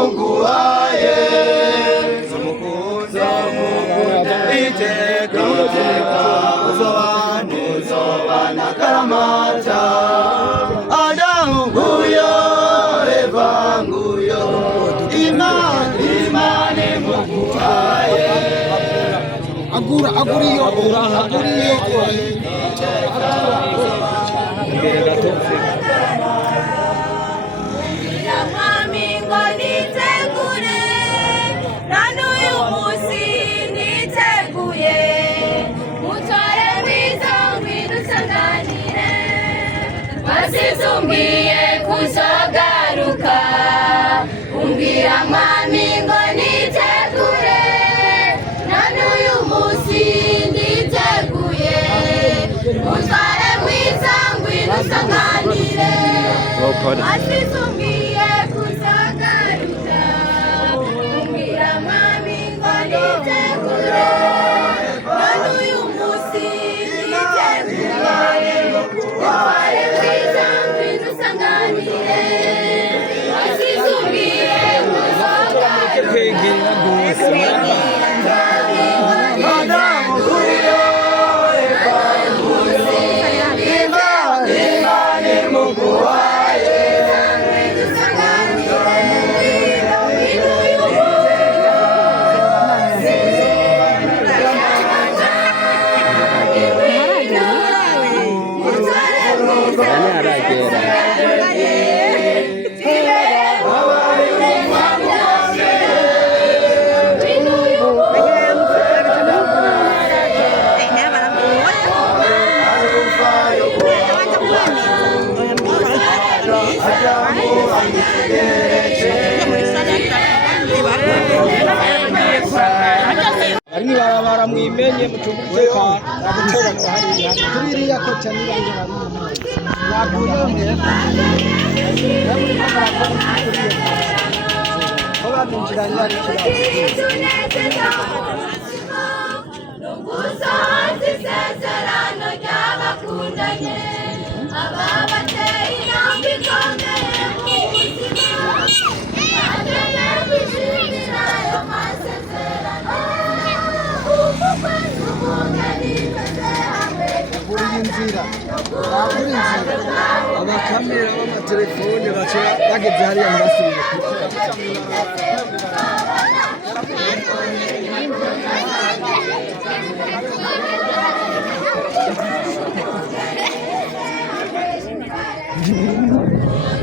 muguhaye zumukunze iteka uzobana karamata Adamu nguyo Eva nguyo imane muguhaye aguriyo imbere gato Umbie kuzogaruka umbira mwami ngo nitegure none uyu munsi nditeguye mutware mwiza ngwino usanganire asize umbie kuzogaruka umbira mwami ngo nitegure none uyu munsi nditeguye mutware mwiza Ari barabara mwimenye mucungurika agutera hariya tuririya ko cyane banje bari yakuriye yamuri kamara ko babinjira nyari Sezerano ry'abakundanye ababateye intambi ikomeye mu buzima bagiye kwishimira ayo masezerano ubukwe n'umugeni twese hamwe inzira abakamera b'amatelefone baca bageze hariya ntibasubire Thank you.